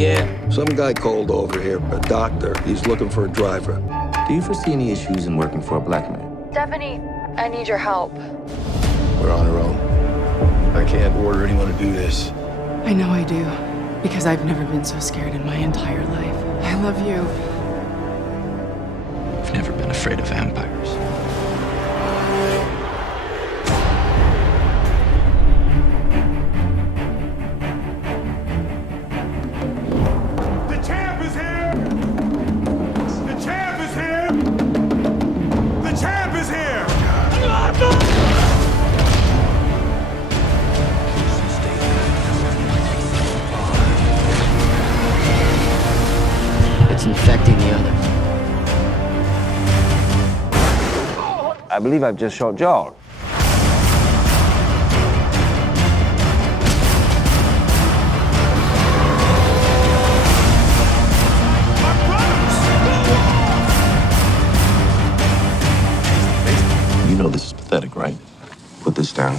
Some guy called over here, a doctor. He's looking for a driver. Do you foresee any issues in working for a black man? Stephanie, I need your help. We're on our own. I can't order anyone to do this. I know I do, because I've never been so scared in my entire life. I love you. I've never been afraid of vampires. The champ is here! The champ is here! The champ is here! It's infecting the others. I believe I've just shot John. You know this is pathetic, right? Put this down.